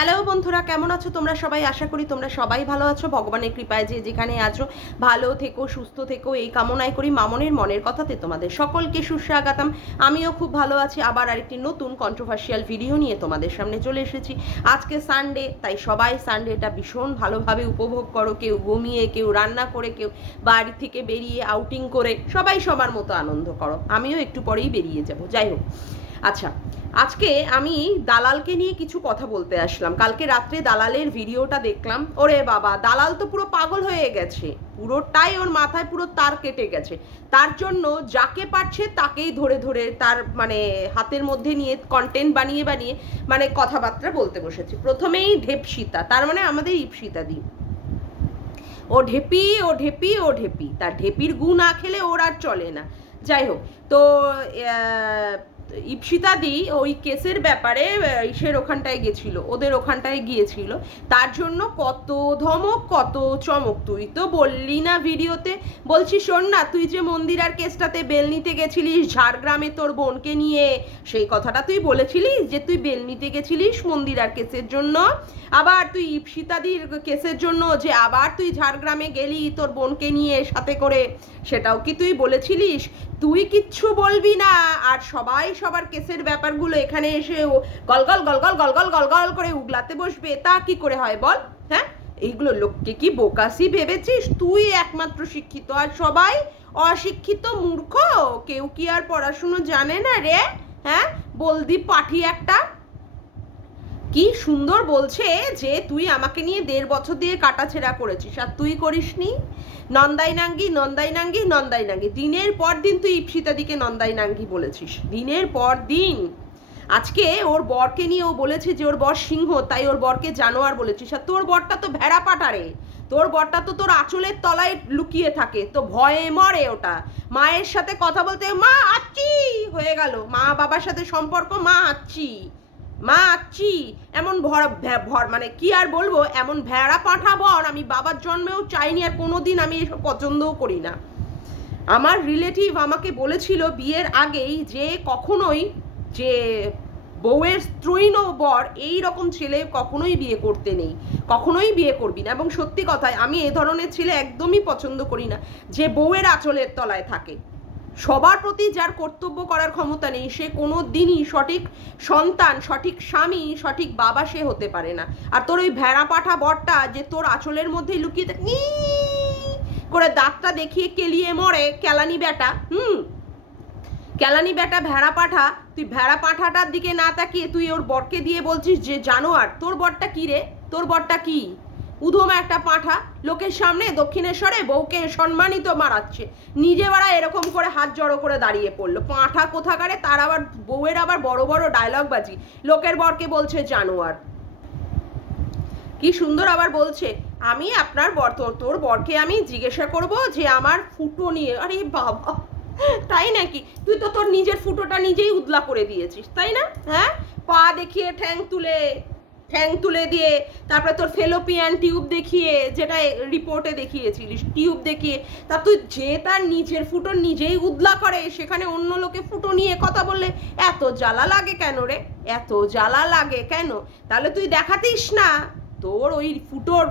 Hello বন্ধুরা, কেমন আছো তোমরা সবাই? আশা করি তোমরা সবাই ভালো আছো। ভগবানের কৃপায় যে যেখানে আছো ভালো থেকো, সুস্থ থেকো, এই কামনাই করি। মামনের মনের কথাতে তোমাদের সকলকে সুস্বাগতম। আমিও খুব ভালো আছি। আবার আরেকটি নতুন কন্ট্রোভার্সিয়াল ভিডিও নিয়ে তোমাদের সামনে চলে এসেছি। আজকে সানডে, তাই সবাই সানডেটা ভীষণ ভালোভাবে উপভোগ করো। কেউ ঘুমিয়ে, কেউ রান্না করে, কেউ বাড়ি থেকে বেরিয়ে আউটিং করে, সবাই সবার মতো আনন্দ করো। আমিও একটু পরেই বেরিয়ে যাব। যাই হোক, আচ্ছা, আজকে আমি দালালকে নিয়ে কিছু কথা বলতে আসলাম। কালকে রাত্রে দালালের ভিডিওটা দেখলাম। ওরে বাবা, দালাল তো পুরো পাগল হয়ে গেছে, পুরোটাই ওর মাথায় পুরো তার কেটে গেছে। তার জন্য যাকে পারছে তাকেই ধরে ধরে তার মানে হাতের মধ্যে নিয়ে কন্টেন্ট বানিয়ে বানিয়ে মানে কথাবার্তা বলতে বসেছে। প্রথমেই ঢেপসিতা, তার মানে আমাদের ইপসিতা দি, ও ঢেপি, ও ঢেপি, ও ঢেপি। তার ঢেপির গু না খেলে ওর আর চলে না। যাই হোক, তো ইপসিতাদি ওই কেসের ব্যাপারে ইসের ওখানটায় গেছিল, ওদের ওখানটায় গিয়েছিল। তার জন্য কত ধমক, কত চমক। তুই তো বললি না ভিডিওতে, বলছি শোন না, তুই যে মন্দিরার কেসটাতে বেল নিতে গেছিলিস ঝাড়গ্রামে তোর বোনকে নিয়ে, সেই কথাটা তুই বলেছিলিস যে তুই বেল নিতে গেছিলিস মন্দিরার কেসের জন্য। আবার তুই ইপসিতাদির কেসের জন্য যে আবার তুই ঝাড়গ্রামে গেলি তোর বোনকে নিয়ে সাথে করে, সেটাও কি তুই বলেছিলিস? তুই কিচ্ছু বলবি না, আর সবাই সবার কেসের ব্যাপারগুলো এখানে এসে গলগল গলগল গলগল গলগল করে উগলাতে বসবে। তা কি করে হয় বল? হ্যাঁ, এইগুলো লোককে কি বোকাসি ভেবেছিস? তুই একমাত্র শিক্ষিত, আর সবাই অশিক্ষিত মূর্খ। কেউ কি আর পড়াশুনো জানে না রে? হ্যাঁ, বলদি পাঠি একটা। কি সুন্দর বলছে যে তুই আমাকে নিয়ে 1.5 বছর দিয়ে কাটাছেড়া করেছিস, আর তুই করিসনি। নন্দাই নাঙ্গি, নন্দাই নাঙ্গি, নন্দাই নাঙ্গি, দিনের পর দিন তুই ইপসিতাদিকে নন্দাই নাঙ্গি বলেছিস, দিনের পর দিন। আজকে ওর বরকে নিয়ে ও বলেছে যে ওর বর সিংহ, তাই ওর বরকে জানোয়ার বলেছিস। আর তোর বরটা তো ভেড়া পাটারে, তোর বরটা তো তোর আঁচলের তলায় লুকিয়ে থাকে, তো ভয়ে মরে ওটা। মায়ের সাথে কথা বলতে মা আচ্ছি হয়ে গেল, মা বাবার সাথে সম্পর্ক মা আচ্ছি, মা আচ্ছি, এমন ভর মানে কি আর বলবো, এমন ভেড়া পাঠা বর আমি বাবার জন্মেও চাইনি, আর কোনোদিন আমি এসব পছন্দও করি না। আমার রিলেটিভ আমাকে বলেছিল বিয়ের আগেই যে কখনোই যে বউয়ের স্ত্রৈণ বর এই রকম ছেলে কখনোই বিয়ে করতে নেই, কখনোই বিয়ে করবি না। এবং সত্যি কথায় আমি এ ধরনের ছেলে একদমই পছন্দ করি না, যে বউয়ের আঁচলের তলায় থাকে। সবার প্রতি যার কর্তব্য করার ক্ষমতা নেই, সে কোনো দিনই সঠিক সন্তান, সঠিক স্বামী, সঠিক বাবা সে হতে পারে না। আর তোর ওই ভেড়া পাঠা বরটা যে তোর আঁচলের মধ্যেই লুকিয়ে থাকে করে দাঁতটা দেখিয়ে কেলিয়ে মরে, কেলানি বেটা, কেলানি বেটা ভেড়া পাঠা। তুই ভেড়া পাঠাটার দিকে না তাকিয়ে তুই ওর বরকে দিয়ে বলছিস যে জানোয়ার। তোর বরটা কি রে? তোর বরটা কি? উধমা একটা পাঁঠা, লোকের সামনে দক্ষিণেশ্বরে বউকে সম্মানিত মারাচ্ছে, নিজে বাড়া এরকম করে হাত জড়ো করে দাঁড়িয়ে পড়লো। পাঁঠা কোথাকারে, তার আবার বউয়ের আবার বড় বড় ডায়লগ বাজি, লোকের বরকে বলছে জানোয়ার। কি সুন্দর আবার বলছে, আমি আপনার বর, তোর বরকে আমি জিজ্ঞাসা করব যে আমার ফুটো নিয়ে। আরে বাবা, তাই নাকি? তুই তো তোর নিজের ফুটোটা নিজেই উদলা করে দিয়েছিস, তাই না? হ্যাঁ, পা দেখিয়ে ঠ্যাং তুলে দিয়ে, তারপরে তোর ফেলোপিয়ান টিউব দেখিয়ে, যেটা রিপোর্টে দেখিয়েছিলিস, টিউব দেখিয়ে, তা তুই যে তার নিজের ফুটো নিজেই উদলা করে, সেখানে অন্য লোকে ফুটো নিয়ে কথা বললে এত জ্বালা লাগে কেন রে? এত জ্বালা লাগে কেন? তাহলে তুই দেখাতিস না তোর ওই ফুটোর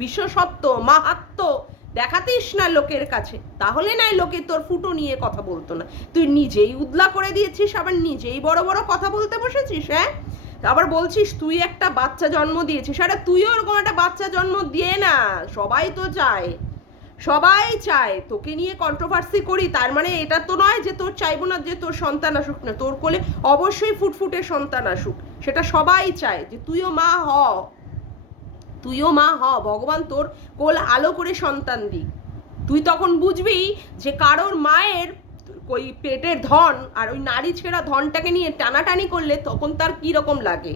বিশেষত্ব, মাহাত্ম দেখাতিস না লোকের কাছে, তাহলে নাই লোকে তোর ফুটো নিয়ে কথা বলতো না। তুই নিজেই উদলা করে দিয়েছিস, আবার নিজেই বড় বড় কথা বলতে বসেছিস। হ্যাঁ, আবার বলছিস তুই একটা বাচ্চা জন্ম দিয়েছিস। আরে তুইও ওরকম একটা বাচ্চা জন্ম দিয়ে না, সবাই তো চায়, সবাই চায় তোকে নিয়ে কন্ট্রোভার্সি করি, তার মানে এটা তো নয় যে তোর চাইবো না যে তোর সন্তান আসুক না, তোর কোলে অবশ্যই ফুটফুটে সন্তান আসুক, সেটা সবাই চায় যে তুইও মা হ, তুইও মা হ, ভগবান তোর কোল আলো করে সন্তান দিক। তুই তখন বুঝবি যে কারোর মায়ের ওই পেটের ধন আর ওই নারী ছেঁড়া ধনটাকে নিয়ে টানাটানি করলে তখন তার কীরকম লাগে,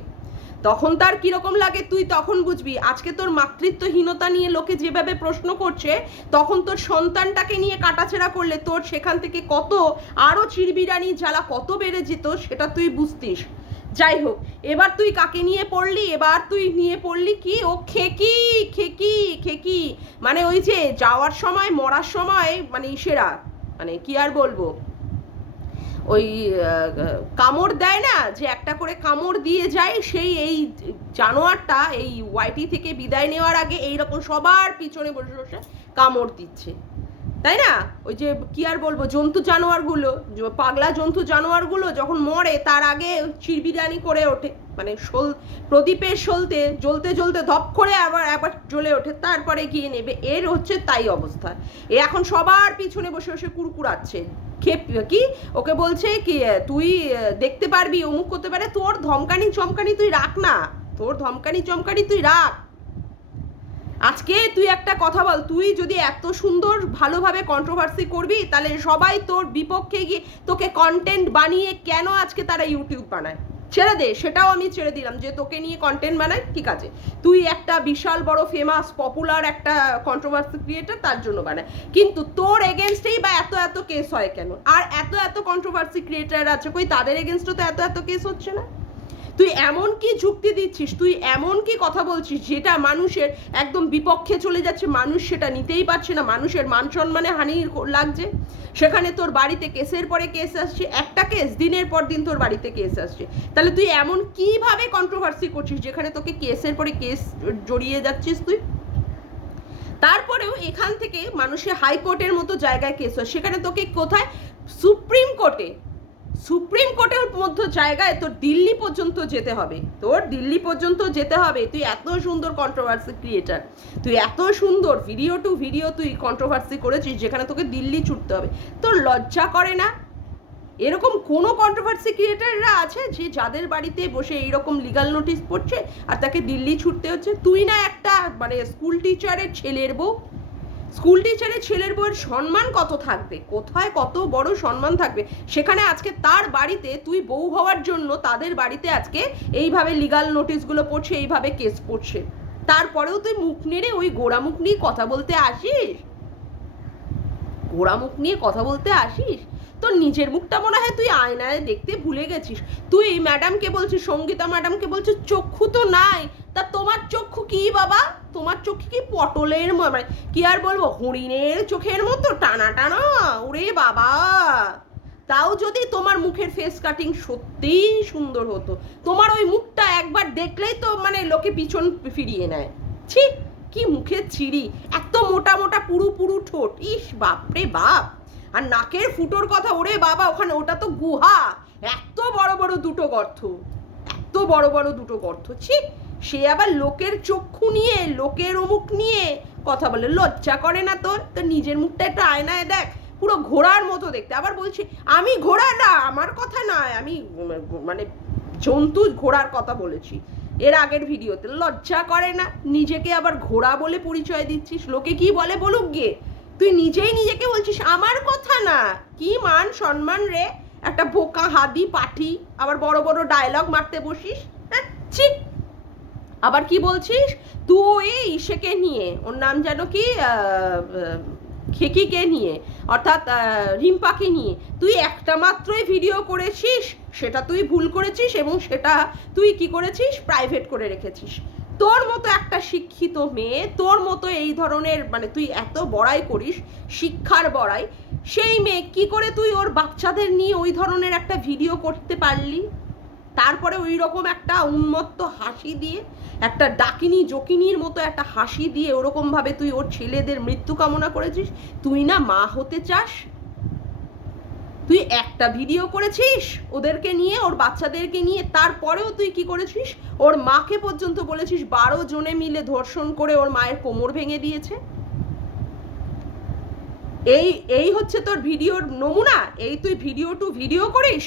তখন তার কীরকম লাগে তুই তখন বুঝবি। আজকে তোর মাতৃত্বহীনতা নিয়ে লোকে যেভাবে প্রশ্ন করছে, তখন তোর সন্তানটাকে নিয়ে কাটাছেড়া করলে তোর সেখান থেকে কত আরও চিরবিরানি জ্বালা কত বেড়ে যেত, সেটা তুই বুঝতিস। যাই হোক, এবার তুই কাকে নিয়ে পড়লি? এবার তুই নিয়ে পড়লি কি? ও খেকি, খেকি, খেকি, মানে ওই যে যাওয়ার সময় মরার সময় মানে ইসেরা, মানে কি আর বলবো, ওই কামড় দেয় না, যে একটা করে কামড় দিয়ে যায়, সেই এই জানোয়ারটা এই ওয়াইটি থেকে বিদায় নেওয়ার আগে এইরকম সবার পিছনে বসে বসে কামড় দিচ্ছে, তাই না? ওই যে কি আর বলবো, জন্তু জানোয়ারগুলো, পাগলা জন্তু জানোয়ারগুলো যখন মরে তার আগে চিরবিরানি করে ওঠে, মানে প্রদীপের সলতে জ্বলতে জ্বলতে ধপ করে আবার জ্বলে ওঠে, তারপরে গিয়ে নেবে। এর হচ্ছে তাই অবস্থা। এ এখন সবার পিছনে বসে বসে কুরকুরাচ্ছে, কি ওকে বলছে কি তুই দেখতে পারবি, অমুক করতে পারে। তোর ধমকানি চমকানি তুই রাখ না, তোর ধমকানি চমকানি তুই রাখ। আজকে তুই একটা কথা বল, তুই যদি এত সুন্দর ভালোভাবে কন্ট্রোভার্সি করবি, তাহলে সবাই তোর বিপক্ষে গিয়ে তোকে কন্টেন্ট বানিয়ে কেন আজকে তারা ইউটিউব বানায়? ছেড়ে দে, সেটাও আমি ছেড়ে দিলাম যে তোকে নিয়ে কন্টেন্ট বানায়, ঠিক আছে, তুই একটা বিশাল বড় ফেমাস পপুলার একটা কন্ট্রোভার্সি ক্রিয়েটার, তার জন্য বানায়। কিন্তু তোর এগেনস্টেই বা এত এত কেস হয় কেন? আর এত এত কন্ট্রোভার্সি ক্রিয়েটার আছে, কই তাদের এগেনস্টও তো এত এত কেস হচ্ছে না? তুই এমন কি যুক্তি দিচ্ছিস, তুই এমন কি কথা বলছিস যেটা মানুষের একদম বিপক্ষে চলে যাচ্ছে, মানুষ সেটা নিতেই পারছে না, মানুষের মান সম্মানে হানি লাগছে। সেখানে তোর বাড়িতে কেসের পরে কেস আসছে, একটা কেস দিনের পর দিন তোর বাড়িতে কেস আসছে। তাহলে তুই এমন কিভাবে কন্ট্রোভার্সি করছিস যেখানে তোকে কেসের পরে কেস জড়িয়ে যাচ্ছিস তুই? তারপরেও এখান থেকে মানুষের হাইকোর্টের মতো জায়গায় কেস হয়, সেখানে তোকে কোথায়? সুপ্রিম কোর্টের মধ্যে জায়গায় তোর দিল্লি পর্যন্ত যেতে হবে, তুই এত সুন্দর কন্ট্রোভার্সি ক্রিয়েটার, তুই এত সুন্দর ভিডিও টু ভিডিও তুই কন্ট্রোভার্সি করেছিস, যেখানে তোকে দিল্লি ছুটতে হবে। তোর লজ্জা করে না? এরকম কোনো কন্ট্রোভার্সি ক্রিয়েটাররা আছে যে যাদের বাড়িতে বসে এইরকম লিগাল নোটিশ পড়ছে আর তাকে দিল্লি ছুটতে হচ্ছে? তুই না একটা মানে স্কুল টিচারের ছেলের বউয়ের সম্মান কত থাকবে, কোথায় কত বড় সম্মান থাকবে, সেখানে আজকে তার বাড়িতে তুই বউ হওয়ার জন্য তাদের বাড়িতে আজকে এইভাবে লিগাল নোটিশগুলো পড়ছে, এইভাবে কেস পড়ছে, তারপরেও তুই মুখ নেড়ে ওই গোড়া মুখ নিয়ে কথা বলতে আসিস? তোর নিজের মুখটা মনে হয় তুই আয়নায় দেখতে ভুলে গেছিস। তুই ম্যাডামকে বলছিস, সঙ্গীতা ম্যাডামকে বলছিস চক্ষু তো নাই, তা তোমার চক্ষু কি বাবা? তোমার চোখে কি পটলের মানে কি আর বলবো, হরিণের চোখের মতো টানা টানা? ওরে বাবা, তাও যদি তোমার মুখের ফেস কাটিং সত্যিই সুন্দর হতো, তোমার ওই মুখটা একবার দেখলেই তো মানে লোকে পিছন ফিরিয়ে নেয়। ছি, কি মুখের চিড়ি, এত মোটা মোটা পুরু পুরু ঠোঁট, ইস বাপরে বাপ। আর নাকের ফুটোর কথা, ওরে বাবা, ওখানে ওটা তো গুহা, এত বড় বড় দুটো গর্ত, ছি। সে আবার লোকের চক্ষু নিয়ে, লোকের অমুক নিয়ে কথা বলে, লজ্জা করে না তোর? তো নিজের মুখটা একটু আয়নায় দেখ, পুরো ঘোড়ার মতো দেখতে। আবার বলছি আমি ঘোড়া না, আমার কথা নয়, আমি মানে জন্তু ঘোড়ার কথা বলেছি এর আগের ভিডিওতে। লজ্জা করে না? নিজেকে আবার ঘোড়া বলে পরিচয় দিচ্ছিস, লোকে কি বলে বলুক গে, তুই নিজেই নিজেকে বলছিস আমার কথা না। কি মান সম্মান রে, একটা বোকা হাদি পাঠি, আবার বড় বড় ডায়লগ মারতে বসিস, হ্যাঁ ছি। আবার কি বলছিস তুই? ইসেকে নিয়ে, ওর নাম যেন কি, খেকিকে নিয়ে, অর্থাৎ রিম্পাকে নিয়ে তুই একটা মাত্রই ভিডিও করেছিস, সেটা তুই ভুল করেছিস এবং সেটা তুই কি করেছিস, প্রাইভেট করে রেখেছিস। তোর মতো একটা শিক্ষিত মেয়ে, তোর মতো এই ধরনের মানে তুই এত বড়াই করিস, শিক্ষার বড়াই, সেই মেয়ে কি করে তুই ওর বাচ্চাদের নিয়ে ওই ধরনের একটা ভিডিও করতে পারলি? তারপরে ওই রকম একটা উন্মত্ত হাসি দিয়ে, একটা ডাকিনী জকিনীর মতো একটা হাসি দিয়ে ওরকমভাবে তুই ওর ছেলেদের মৃত্যু কামনা করেছিস। তুই না মা হতে চাস? তুই একটা ভিডিও করেছিস ওদেরকে নিয়ে, ওর বাচ্চাদেরকে নিয়ে, তারপরেও তুই কি করেছিস, ওর মাকে পর্যন্ত বলেছিস 12 জনে মিলে ধর্ষণ করে ওর মায়ের কোমর ভেঙে দিয়েছে। এই হচ্ছে তোর ভিডিওর নমুনা? এই তুই ভিডিও টু ভিডিও করিস?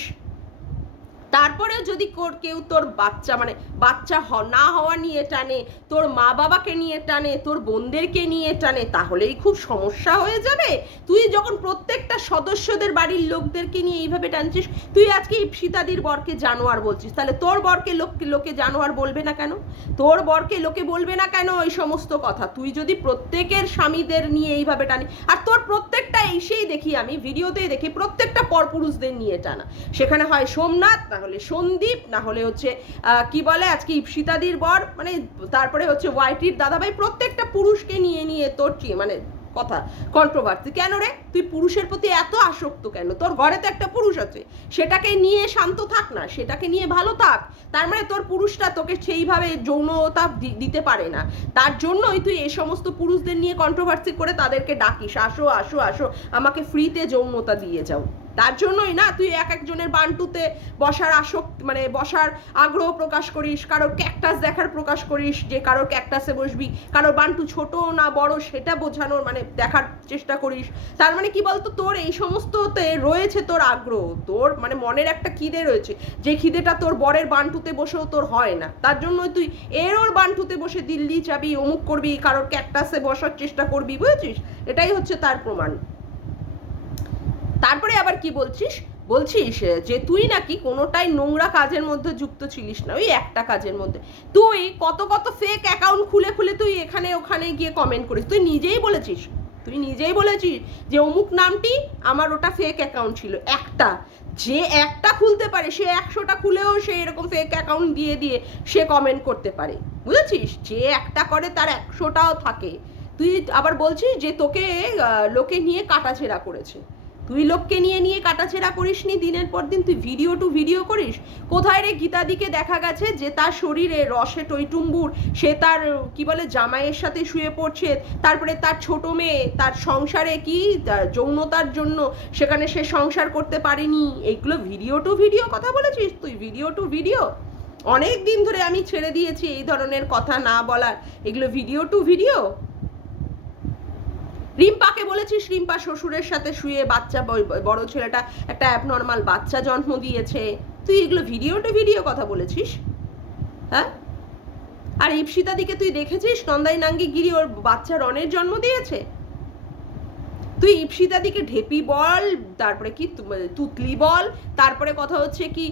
তারপরেও যদি কেউ তোর বাচ্চা মানে বাচ্চা না হওয়া নিয়ে টানে, তোর মা বাবাকে নিয়ে টানে, তোর বোনদেরকে নিয়ে টানে, তাহলেই খুব সমস্যা হয়ে যাবে। তুই যখন প্রত্যেকটা সদস্যদের বাড়ির লোকদেরকে নিয়ে এইভাবে টানছিস, তুই আজকে ইপ্সিতাদির বরকে জানোয়ার বলছিস, তাহলে তোর বরকে লোকে জানোয়ার বলবে না কেন? তোর বরকে লোকে বলবে না কেন ওই সমস্ত কথা? তুই যদি প্রত্যেকের স্বামীদের নিয়ে এইভাবে টানি, আর তোর প্রত্যেকটা এসেই দেখি, আমি ভিডিওতেই দেখি প্রত্যেকটা পরপুরুষদের নিয়ে টানা, সেখানে হয় সোমনাথ, না হলে সন্দীপ, না হলে হচ্ছে কি বলে আজকে ইপ্সিতাদির বর, মানে তারপরে হচ্ছে ওয়াইটির দাদাভাই, প্রত্যেকটা পুরুষকে নিয়ে তোর মানে কথা কন্ট্রোভার্সি কেন রে? তুই পুরুষের প্রতি এত আসক্ত কেন? তোর ঘরে তো একটা পুরুষ আছে, সেটাকে নিয়ে শান্ত থাক না, সেটাকে নিয়ে ভালো থাক। তার মানে তোর পুরুষটা তোকে সেইভাবে যৌনতা দিতে পারে না, তার জন্যই তুই এই সমস্ত পুরুষদের নিয়ে কন্ট্রোভার্সি করে তাদেরকে ডাকিস, আসো আসো আসো আমাকে ফ্রিতে যৌনতা দিয়ে যাও। তার জন্যই না তুই এক একজনের বান্টুতে বসার মানে বসার আগ্রহ প্রকাশ করিস, কারোর ক্যাকটাস দেখার প্রকাশ করিস, যে কারোর ক্যাকটাসে বসবি, কারোর বান্টু ছোট না বড় সেটা বোঝানোর মানে দেখার চেষ্টা করিস। তার মানে কি বলতো, তোর এই সমস্ততে রয়েছে তোর আগ্রহ, তোর মানে মনের একটা খিদে রয়েছে, যে খিদেটা তোর বরের বান্টুতে বসেও তোর হয় না। তার জন্য তুই ওর বান্টুতে বসে দিল্লি যাবি, অমুক করবি, কারোর ক্যাকটাসে বসার চেষ্টা করবি, বুঝেছিস? এটাই হচ্ছে তার প্রমাণ। তারপরে আবার কি বলছিস যে তুই নাকি কোনোটাই নোংরা কাজের মধ্যে যুক্ত ছিলিস না, ওই একটা কাজের মধ্যে তুই কত কত ফেক অ্যাকাউন্ট খুলে খুলে তুই এখানে ওখানে গিয়ে কমেন্ট করিস। তুই নিজেই বলেছিস যে অমুক নামটি আমার ওটা ফেক অ্যাকাউন্ট ছিল। একটা যে একটা খুলতে পারে, সে 100টা খুলেও সে এরকম ফেক অ্যাকাউন্ট দিয়ে দিয়ে সে কমেন্ট করতে পারে, বুঝেছিস? যে একটা করে তার 100টাও থাকে। তুই আবার বলছিস যে তোকে লোকে নিয়ে কাটাছেঁড়া করেছে। তুই লোককে নিয়ে কাটাছেঁড়া করিস নি, দিনের পর দিন তুই ভিডিও টু ভিডিও করিস। কোথায় রে গীতাদিকে দেখা গেছে যে তার শরীরে রসে টইটুম্বুর, সে তার কি বলে জামাইয়ের সাথে শুয়ে পড়ছে, তারপরে তার ছোট মেয়ে তার সংসারে কি যৌনতার জন্য সেখানে সে সংসার করতে পারেনি। এইগুলো ভিডিও টু ভিডিও কথা বলেছিস তুই, ভিডিও টু ভিডিও। অনেক দিন ধরে আমি ছেড়ে দিয়েছি এই ধরনের কথা না বলার, এগুলো ভিডিও টু ভিডিও। রিম্পাকে বলেছিস রিম্পা শ্বশুরের সাথে শুয়ে বাচ্চা, বড় ছেলেটা একটা অ্যাবনর্মাল বাচ্চা জন্ম দিয়েছে, তুই এগুলো ভিডিও টু ভিডিও কথা বলেছিস, হ্যাঁ? আর ইপসিতা দিকে তুই দেখেছিস নন্দাই নাঙ্গি গিরি ওর বাচ্চা রনের জন্ম দিয়েছে? তুই ইপসিতা দিকে ঢেপি বল, তারপরে কি তুতলি বল, তারপরে কথা হচ্ছে কি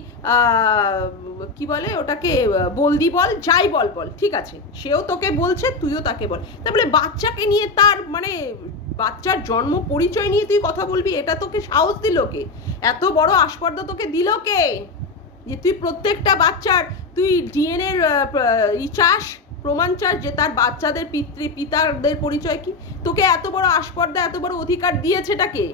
কি বলে ওটাকে বলদি বল, যাই বল ঠিক আছে, সেও তোকে বলছে, তুইও তাকে বল। তারপরে বাচ্চাকে নিয়ে তার মানে বাচ্চার জন্ম পরিচয় নিয়ে তুই কথা বলবি, এটা তোকে সাহস দিল কে? এত বড় আস্পর্ধা তোকে দিল কে যে তুই প্রত্যেকটা বাচ্চার তুই ডিএনএ চাস, প্রমাণ চাস যে তার বাচ্চাদের পিতাদের পরিচয় কি? তোকে এত বড় আস্পর্ধা, এত বড় অধিকার দিয়েছেটাকে?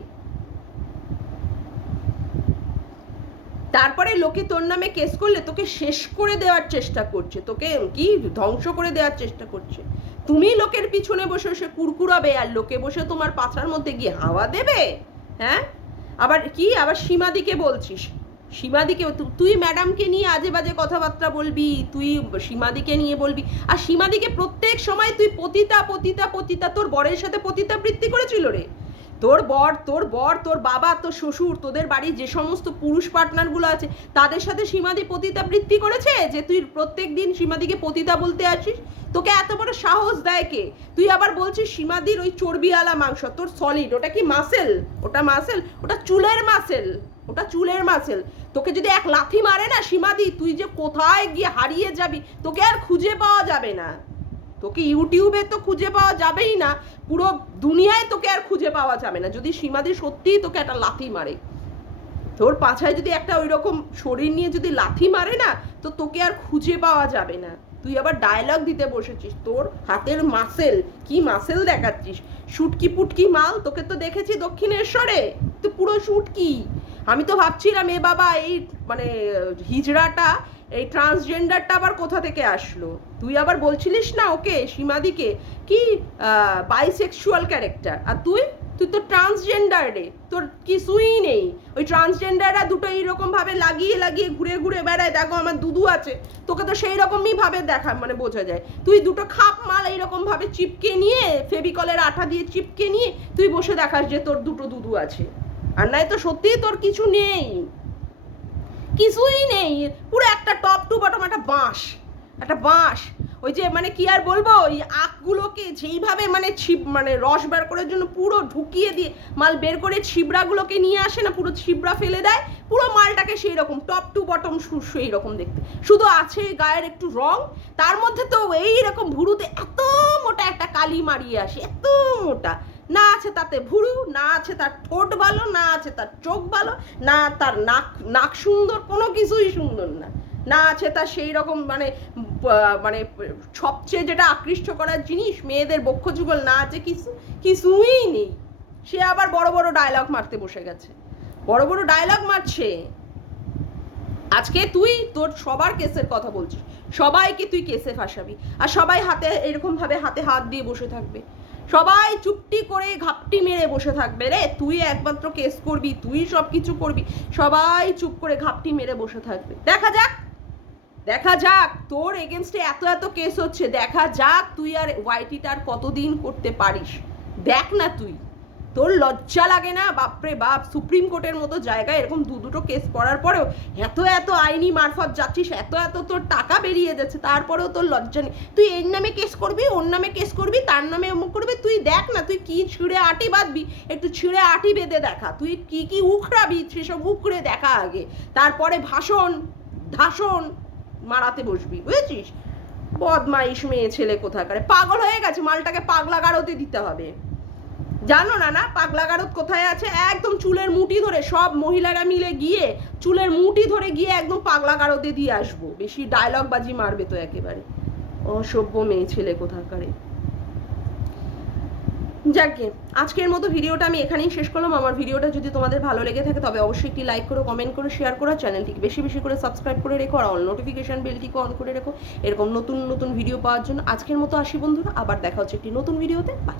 তারপরে লোকে তোর নামে কেস করলে তোকে শেষ করে দেওয়ার চেষ্টা করছে, তোকে কি ধ্বংস করে দেওয়ার চেষ্টা করছে। তুমি লোকের পিছনে বসে বসে কুরকুরাবে আর লোকে বসে তোমার পাছার মধ্যে গিয়ে হাওয়া দেবে, হ্যাঁ? আবার সীমাদিকে বলছিস, সীমাদিকে তুই ম্যাডামকে নিয়ে আজে বাজে কথাবার্তা বলবি, তুই সীমাদিকে নিয়ে বলবি, আর সীমাদিকে প্রত্যেক সময় তুই পতিতা তোর বরের সাথে পতিতাবৃত্তি করেছিল রে। তোর বর তোর বাবা, তোর শ্বশুর, তোদের বাড়ির যে সমস্ত পুরুষ পার্টনারগুলো আছে তাদের সাথে সীমাদি পতিতাবৃত্তি করেছে, যে তুই প্রত্যেক দিন সীমাদিকে পতিতা বলতে আসিস। তোকে এত বড় সাহস দেয় কে? তুই আবার বলছিস সীমাদির ওই চর্বিওয়ালা মাংস তোর সলিড, ওটা কি মাসেল? ওটা চুলের মাসেল। তোকে যদি এক লাথি মারে না সীমাদি, তুই যে কোথায় গিয়ে হারিয়ে যাবি, তোকে আর খুঁজে পাওয়া যাবে না। তোকে ইউটিউবে তো খুঁজে পাওয়া যাবেই না, পুরো দুনিয়ায় তোকে আর খুঁজে পাওয়া যাবে না যদি সীমাদি সত্যিই তোকে একটা লাথি মারে। তোর পাছায় যদি একটা ওই রকম শরীর নিয়ে যদি লাথি মারে না, তো তোকে আর খুঁজে পাওয়া যাবে না। তুই আবার ডায়লগ দিতে বসেছিস, তোর হাতের মাসেল, কি মাসেল দেখাচ্ছিস? শুটকি পুটকি মাল, তোকে তো দেখেছি দক্ষিণেশ্বরে, তো পুরো শুটকি। আমি তো ভাবছিলাম এ বাবা এই মানে হিজড়াটা, এই ট্রান্সজেন্ডারটা আবার কোথা থেকে আসলো। তুই আবার বলছিলিস না ওকে সীমাদিকে কি বাইসেক্সুয়াল ক্যারেক্টার, আর তুই তো ট্রান্সজেন্ডার রে, তোর কিছুই নেই। ওই ট্রান্সজেন্ডাররা দুটো এইরকম ভাবে লাগিয়ে ঘুরে ঘুরে বেড়ায়, দেখো আমার দুদু আছে, তোকে তো সেই রকমই ভাবে দেখা মানে বোঝা যায়। তুই দুটো খাপ মাল এইরকম ভাবে চিপকে নিয়ে, ফেভিকলের আঠা দিয়ে চিপকে নিয়ে তুই বসে দেখাস যে তোর দুটো দুদু আছে, আর নাই তো সত্যিই তোর কিছু নেই, কিছুই নেই। পুরো একটা টপ টু বটম একটা বাঁশ। ওই যে মানে কি আর বলবো, ওই আখগুলোকে যেইভাবে মানে রস বের করার জন্য পুরো ঢুকিয়ে দিয়ে মাল বের করে ছিবড়াগুলোকে নিয়ে আসে না, পুরো ছিবড়া ফেলে দেয়, পুরো মালটাকে সেই রকম টপ টু বটম সেই রকম দেখতে। শুধু আছে গায়ের একটু রং, তার মধ্যে তো এইরকম ভুরুতে এত মোটা একটা কালি মারিয়ে আসে, এত মোটা। না আছে তাতে ভুরু, না আছে তার ঠোঁট ভালো, না আছে তার চোখ ভালো, না তার নাক সুন্দর, কোনো কিছুই সুন্দর না। না আছে তার সেই রকম মানে মানে সবচেয়ে যেটা আকৃষ্ট করার জিনিস, মেয়েদের বক্ষ যুগল না আছে কিছুই নেই। সে আবার বড় বড় ডায়লগ মারতে বসে গেছে, বড় বড় ডায়লগ মারছে। আজকে তুই তোর সবার কেসের কথা বলছিস, সবাইকে তুই কেসে ফাঁসাবি, আর সবাই হাতে এরকম ভাবে হাতে হাত দিয়ে বসে থাকবে, সবাই চুপটি করে ঘাপটি মেরে বসে থাকবে রে। তুই একমাত্র কেস করবি, তুই সব কিছু করবি, সবাই চুপ করে ঘাপটি মেরে বসে থাকবে। দেখা যাক, দেখা যাক তোর এগেনস্টে এত এত কেস হচ্ছে, দেখা যাক তুই আর ওয়াইটিটার কতদিন করতে পারিস। দেখ না তুই, তোর লজ্জা লাগে না? বাপরে বাপ, সুপ্রিম কোর্টের মতো জায়গায় এরকম দুটো কেস করার পরেও এত এত আইনি মারফত যাচ্ছিস, এত এত তোর টাকা বেরিয়ে যাচ্ছে, তারপরেও তোর লজ্জা নেই। তুই এর নামে কেস করবি, ওর নামে কেস করবি, তার নামে অমুক করবি। তুই দেখ না তুই কি ছিঁড়ে আটি বাঁধবি, একটু ছিঁড়ে আটি বেঁধে দেখা, তুই কি কি উখড়াবি সেসব উখড়ে দেখা আগে, তারপরে ভাষণ ধাসন মারাতে বসবি, বুঝেছিস? বদমাইশ মেয়ে ছেলে কোথাকারে, পাগল হয়ে গেছে, মালটাকে পাগলা গারদে দিতে হবে। জানো না না পাগলা গারদ কোথায় আছে? একদম চুলের মুঠি ধরে সব মহিলারা মিলে গিয়ে চুলের মুঠি ধরে গিয়ে একদম পাগলা গারদে দিয়ে আসবো। বেশি ডায়লগ বাজি মারবে তো একেবারে, অসভ্য মেয়ে ছেলে কোথাকারে। যাকে আজকের মতো ভিডিওটা আমি এখানেই শেষ করলাম। আমার ভিডিওটা যদি তোমাদের ভালো লেগে থাকে তবে অবশ্যই একটি লাইক করো, কমেন্ট করো, শেয়ার করো, চ্যানেলটিকে বেশি বেশি করে সাবস্ক্রাইব করে রেখো, আর অল নোটিফিকেশন বেলটিকে অন করে রেখো এরকম নতুন নতুন ভিডিও পাওয়ার জন্য। আজকের মতো আসি বন্ধুরা, আবার দেখা হচ্ছে একটি নতুন ভিডিওতে। বাই।